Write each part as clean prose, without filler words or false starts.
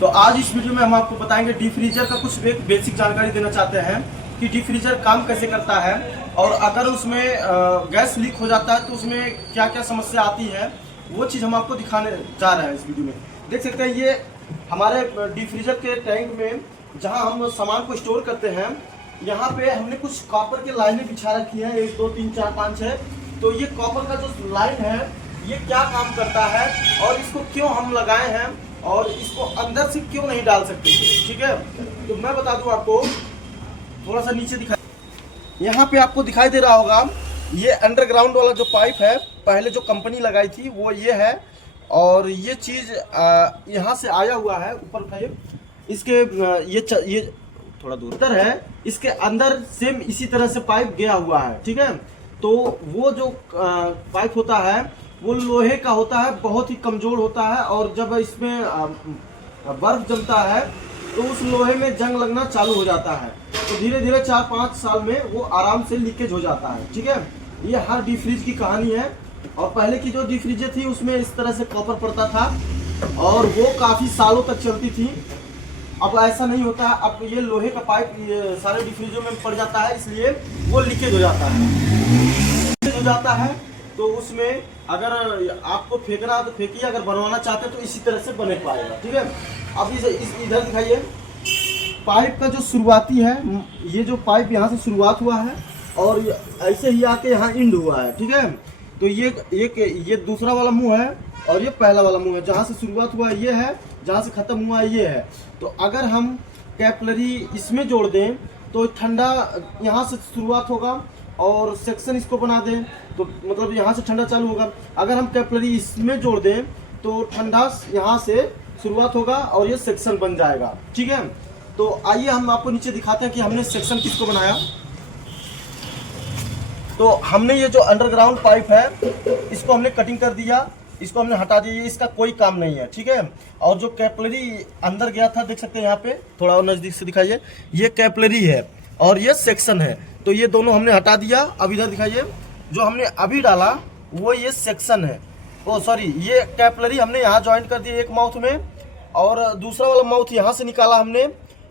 तो आज इस वीडियो में हम आपको बताएंगे डीप फ्रीजर का कुछ बेसिक जानकारी देना चाहते हैं कि डीप फ्रीजर काम कैसे करता है और अगर उसमें गैस लीक हो जाता है तो उसमें क्या क्या समस्या आती है, वो चीज़ हम आपको दिखाने जा रहे हैं इस वीडियो में। देख सकते हैं ये हमारे डीप फ्रीजर के टैंक में जहां हम सामान को स्टोर करते हैं, यहाँ पे हमने कुछ कॉपर के लाइनें बिछा रखी हैं, 1 2 3 4 5 6। तो ये कॉपर का जो लाइन है ये क्या काम करता है और इसको क्यों हम लगाए हैं और इसको अंदर से क्यों नहीं डाल सकते थे, ठीक है। तो मैं बता दूं आपको, थोड़ा सा नीचे दिखा, यहाँ पे आपको दिखाई दे रहा होगा ये अंडरग्राउंड वाला जो पाइप है, पहले जो कंपनी लगाई थी वो ये है और ये चीज़ यहाँ से आया हुआ है ऊपर पाइप, इसके ये थोड़ा दूर है, इसके अंदर सेम इसी तरह से पाइप गया हुआ है, ठीक है। तो वो जो पाइप होता है वो लोहे का होता है, बहुत ही कमज़ोर होता है और जब इसमें बर्फ जमता है तो उस लोहे में जंग लगना चालू हो जाता है। तो धीरे धीरे 4-5 साल में वो आराम से लीकेज हो जाता है, ठीक है। ये हर डीप फ्रीज की कहानी है। और पहले की जो डीप फ्रीजर थी उसमें इस तरह से कॉपर पड़ता था और वो काफ़ी सालों तक चलती थी। अब ऐसा नहीं होता, अब ये लोहे का पाइप ये सारे डीप फ्रीजर में पड़ जाता है, इसलिए वो लीकेज हो जाता है। लीकेज हो जाता है तो उसमें अगर आपको फेंकना तो फेंकिए, अगर बनवाना चाहते तो इसी तरह से बने पाएगा, ठीक है। अब इधर दिखाइए, पाइप का जो शुरुआती है, ये जो पाइप यहाँ से शुरुआत हुआ है और ऐसे ही आके यहाँ इंड हुआ है, ठीक है। तो ये दूसरा वाला मुंह है और ये पहला वाला मुंह है। जहाँ से शुरुआत हुआ है ये है, जहाँ से ख़त्म हुआ है ये है। तो अगर हम कैपलरी इसमें जोड़ दें तो ठंडा यहाँ से शुरुआत होगा और सेक्शन इसको बना दें तो मतलब यहाँ से ठंडा चालू होगा। अगर हम कैपलरी इसमें जोड़ दें तो ठंडा यहाँ से शुरुआत होगा और ये सेक्शन बन जाएगा, ठीक है। तो आइए हम आपको नीचे दिखाते हैं कि हमने सेक्शन किसको बनाया। तो हमने ये जो अंडरग्राउंड पाइप है इसको हमने कटिंग कर दिया, इसको हमने हटा दिया, इसका कोई काम नहीं है, ठीक है। और जो कैपलरी अंदर गया था, देख सकते हैं यहाँ पे, थोड़ा और नज़दीक से दिखाइए, ये कैपलरी है और ये सेक्शन है। तो ये दोनों हमने हटा दिया। अब इधर दिखाइए, जो हमने अभी डाला वो ये सेक्शन है, ओ सॉरी, ये कैपलरी हमने यहाँ ज्वाइन कर दी एक माउथ में और दूसरा वाला माउथ यहाँ से निकाला हमने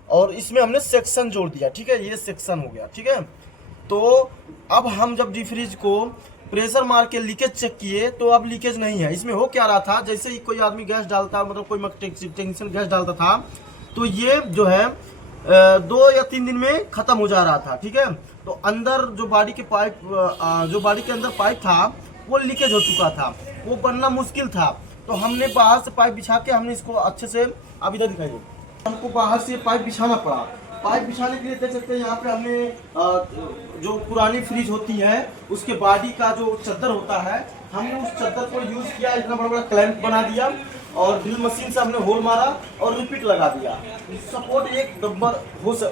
और इसमें हमने सेक्शन जोड़ दिया, ठीक है। ये सेक्शन हो गया, ठीक है। तो अब हम जब डीप फ्रीज को प्रेशर मार के लीकेज चेक किए तो अब लीकेज नहीं है। इसमें हो क्या रहा था, जैसे ही कोई आदमी गैस डालता, मतलब कोई टेक्नीशियन गैस डालता था तो ये जो है 2 या 3 दिन में ख़त्म हो जा रहा था, ठीक है। तो अंदर जो बॉडी के पाइप, जो बॉडी के अंदर पाइप था वो लीकेज हो चुका था, वो बनना मुश्किल था। तो हमने बाहर से पाइप बिछा के हमने इसको अच्छे से, अब इधर दिखाइए, हमको बाहर से पाइप बिछाना पड़ा। पाइप बिछाने के लिए देख सकते हैं यहाँ पे हमने जो पुरानी फ्रिज होती है उसके बॉडी का जो चद्दर होता है, हमने उस चद्दर को यूज़ किया, इतना बड़ा बड़ा क्लैंप बना दिया और ड्रिल मशीन से हमने होल मारा और रिपीट लगा दिया। सपोर्ट एक नंबर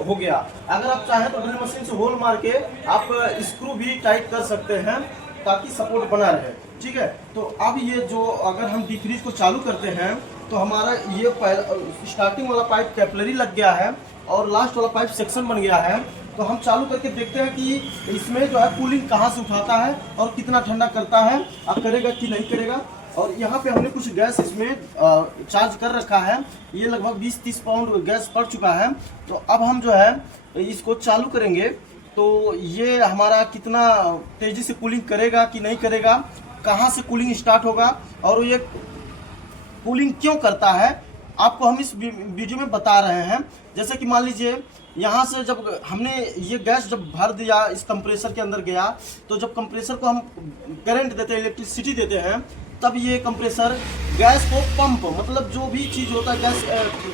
हो गया। अगर आप चाहें तो ड्रिल मशीन से होल मार के आप स्क्रू भी टाइट कर सकते हैं ताकि सपोर्ट बना रहे, ठीक है। तो अब ये जो अगर हम डीप फ्रीज को चालू करते हैं तो हमारा ये स्टार्टिंग वाला पाइप कैपलरी लग गया है और लास्ट वाला पाइप सेक्शन बन गया है। तो हम चालू करके देखते हैं कि इसमें जो है कूलिंग कहाँ से उठाता है और कितना ठंडा करता है, अब करेगा कि नहीं करेगा। और यहाँ पे हमने कुछ गैस इसमें चार्ज कर रखा है, ये लगभग 20-30 पाउंड गैस पड़ चुका है। तो अब हम जो है इसको चालू करेंगे तो ये हमारा कितना तेज़ी से कूलिंग करेगा कि नहीं करेगा, कहाँ से कूलिंग स्टार्ट होगा और ये कूलिंग क्यों करता है, आपको हम इस वीडियो में बता रहे हैं। जैसे कि मान लीजिए यहाँ से जब हमने ये गैस जब भर दिया, इस कंप्रेसर के अंदर गया, तो जब कंप्रेसर को हम करंट देते हैं, इलेक्ट्रिसिटी देते हैं, तब ये कंप्रेसर गैस को पंप, मतलब जो भी चीज़ होता है गैस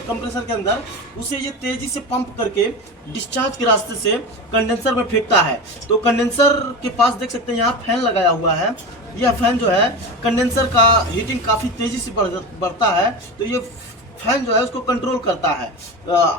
कंप्रेसर के अंदर, उसे ये तेज़ी से पंप करके डिस्चार्ज के रास्ते से कंडेंसर में फेंकता है। तो कंडेंसर के पास देख सकते हैं यहाँ फैन लगाया हुआ है। यह फैन जो है कंडेंसर का हीटिंग काफ़ी तेज़ी से बढ़ता है, तो ये फैन जो है उसको कंट्रोल करता है,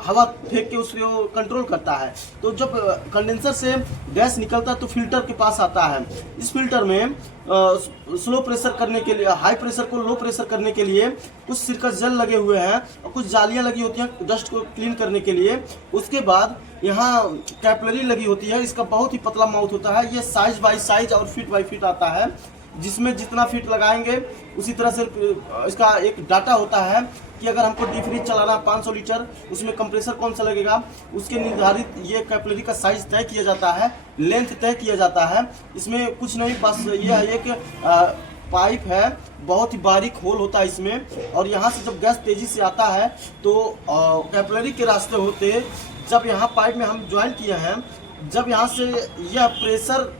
हवा फेंक के उसको कंट्रोल करता है। तो जब कंडेंसर से गैस निकलता है तो फिल्टर के पास आता है। इस फिल्टर में स्लो प्रेशर करने के लिए, हाई प्रेशर को लो प्रेशर करने के लिए कुछ सिरका जेल लगे हुए हैं और कुछ जालियां लगी होती हैं डस्ट को क्लीन करने के लिए। उसके बाद यहाँ कैपलरी लगी होती है, इसका बहुत ही पतला माउथ होता है, ये साइज बाई साइज और फिट बाई फिट आता है। जिसमें जितना फीट लगाएंगे उसी तरह से इसका एक डाटा होता है कि अगर हमको डीप फ्रीज चलाना 500 लीटर, उसमें कंप्रेसर कौन सा लगेगा, उसके निर्धारित ये कैपिलरी का साइज तय किया जाता है, लेंथ तय किया जाता है। इसमें कुछ नहीं, बस यह एक पाइप है, बहुत ही बारीक होल होता है इसमें, और यहाँ से जब गैस तेज़ी से आता है तो कैपिलरी के रास्ते होते, जब यहाँ पाइप में हम ज्वाइन किए हैं, जब यहाँ से यह प्रेशर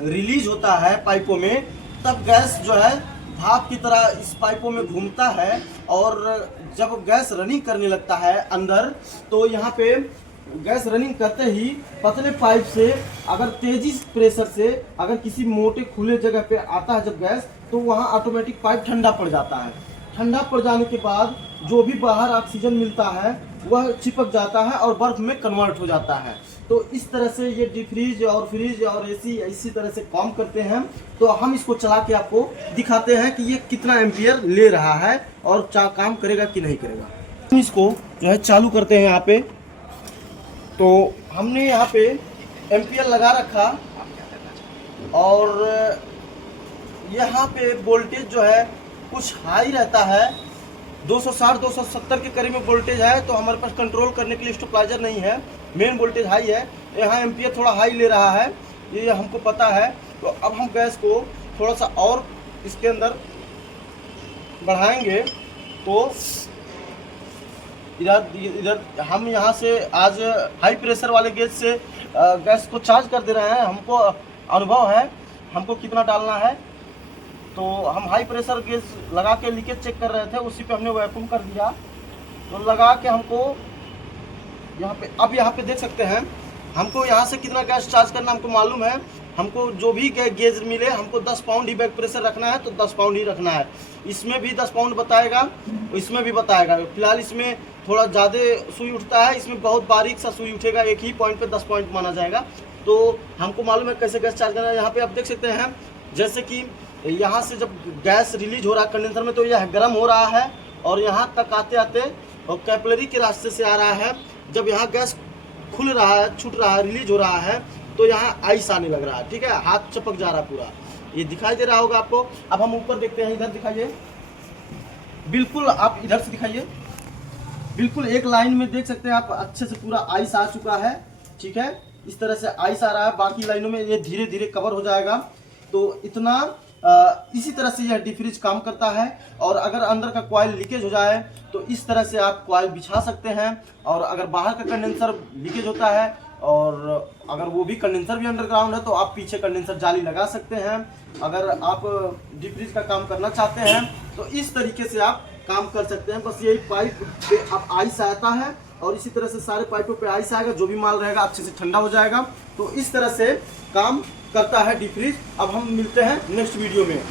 रिलीज होता है पाइपों में, तब गैस जो है भाप की तरह इस पाइपों में घूमता है, और जब गैस रनिंग करने लगता है अंदर, तो यहाँ पे गैस रनिंग करते ही पतले पाइप से अगर तेजी प्रेशर से अगर किसी मोटे खुले जगह पे आता है जब गैस, तो वहाँ ऑटोमेटिक पाइप ठंडा पड़ जाता है। ठंडा पड़ जाने के बाद जो भी बाहर ऑक्सीजन मिलता है वह चिपक जाता है और बर्फ में कन्वर्ट हो जाता है। तो इस तरह से ये डीप फ्रीज और फ्रीज और एसी इसी तरह से काम करते हैं। तो हम इसको चला के आपको दिखाते हैं कि ये कितना एम्पियर ले रहा है और काम करेगा कि नहीं करेगा। हम इसको जो है चालू करते हैं यहाँ पे। तो हमने यहाँ पे एम्पियर लगा रखा और यहाँ पे वोल्टेज जो है कुछ हाई रहता है, 260-270 के करीब में वोल्टेज है। तो हमारे पास कंट्रोल करने के लिए स्टेबलाइजर नहीं है, मेन वोल्टेज हाई है। यहाँ एम्पियर थोड़ा हाई ले रहा है, ये हमको पता है। तो अब हम गैस को थोड़ा सा और इसके अंदर बढ़ाएंगे। तो इधर हम यहाँ से आज हाई प्रेशर वाले गैस से गैस को चार्ज कर दे रहे हैं। हमको अनुभव है हमको कितना डालना है। तो हम हाई प्रेशर गैस लगा के लीकेज चेक कर रहे थे, उसी पे हमने वैक्यूम कर दिया। तो लगा के हमको यहाँ पे, अब यहाँ पे देख सकते हैं हमको यहाँ से कितना गैस चार्ज करना हमको मालूम है। हमको जो भी गेज मिले हमको 10 पाउंड ही बैक प्रेशर रखना है, तो 10 पाउंड ही रखना है। इसमें भी 10 पाउंड बताएगा, इसमें भी बताएगा। फिलहाल इसमें थोड़ा ज़्यादा सुई उठता है, इसमें बहुत बारीक सा सुई उठेगा, एक ही पॉइंट पे 10 पॉइंट माना जाएगा। तो हमको मालूम है कैसे गैस चार्ज करना है। यहाँ पे आप देख सकते हैं जैसे कि यहाँ से जब गैस रिलीज हो रहा है कंडेंसर में, तो यह गर्म हो रहा है और यहाँ तक आते आते और कैपिलरी के रास्ते से आ रहा है। जब यहाँ गैस खुल रहा है, छूट रहा है, रिलीज हो रहा है, तो यहाँ आइस आने लग रहा है। ठीक है, हाथ चपक जा रहा है पूरा, ये दिखाई दे रहा होगा आपको। अब हम ऊपर देखते हैं, इधर दिखाइए, बिल्कुल आप इधर से दिखाइए, बिल्कुल एक लाइन में देख सकते हैं आप, अच्छे से पूरा आइस आ चुका है। ठीक है, इस तरह से आइस आ रहा है, बाकी लाइनों में ये धीरे धीरे कवर हो जाएगा। तो इतना इसी तरह से यह डीप फ्रीज काम करता है। और अगर अंदर का कॉइल लीकेज हो जाए तो इस तरह से आप कॉइल बिछा सकते हैं। और अगर बाहर का कंडेंसर लीकेज होता है और अगर वो भी कंडेंसर भी अंडरग्राउंड है, तो आप पीछे कंडेंसर जाली लगा सकते हैं। अगर आप डीप फ्रीज का काम करना चाहते हैं तो इस तरीके से आप काम कर सकते हैं। बस यही पाइप पे आप आइस आता है और इसी तरह से सारे पाइपों पे आइस आएगा, जो भी माल रहेगा अच्छे से ठंडा हो जाएगा। तो इस तरह से काम करता है डीप फ्रीज। अब हम मिलते हैं नेक्स्ट वीडियो में।